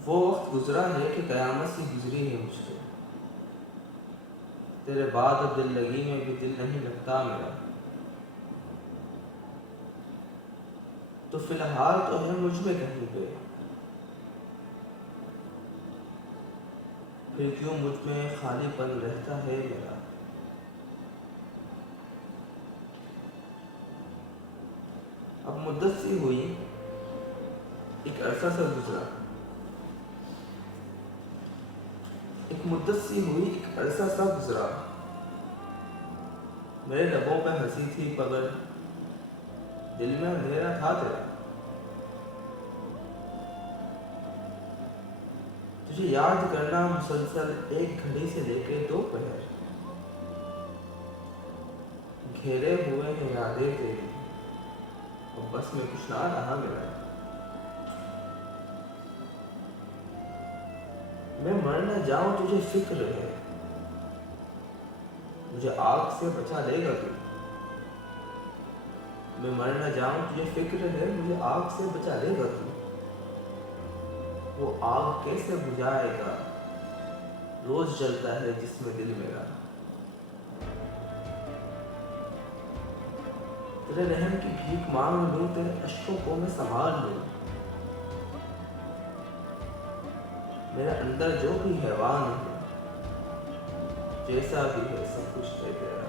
वो वक्त गुजरा है कि क़यामत सी गुजरी है मुझसे। तेरे बाद अब दिल लगी में भी दिल नहीं लगता मेरा। तो फिलहाल तो है मुझ में कहीं पे, फिर क्यों मुझ में खालीपन रहता है मेरा। अब मुद्दत सी हुई, एक अरसा सा गुजरा, एक मुद्दत सी हुई, एक अरसा सा गुजरा। मेरे लबों पे हंसी थी मगर दिल में अंधेरा था तेरा। तुझे याद करना मुसलसल एक घड़ी से लेके दोपहर, घेरे हुए हैं यादें तेरी और बस में कुछ ना रहा मेरा। मैं मर न जाऊं तुझे फिक्र है, मुझे आग से बचा लेगा तू। मैं मर न जाऊं तुझे फिक्र है, मुझे आग से बचा लेगा तू। वो आग कैसे बुझाएगा, रोज जलता है जिसमें दिल मेरा। तेरे रहम की भीख मांग लूं, तेरे अश्कों को मैं संभाल लूं। मेरे अंदर जो भी हैवान है, जैसा भी है सब कुछ है तेरा।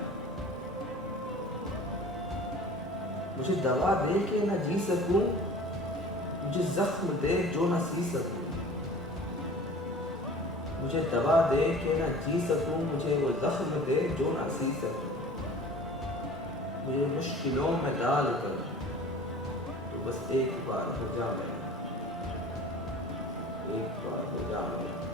मुझे दवा दे के न जी सकूं, मुझे जख्म दे जो न सी सकूं। मुझे दवा दे के न जी सकूं, मुझे वो जख्म दे जो न सी सकूं। मुझे मुश्किलों में डाल कर तो बस एक बार हो जा मेरा, एक बार हो जा मेरा।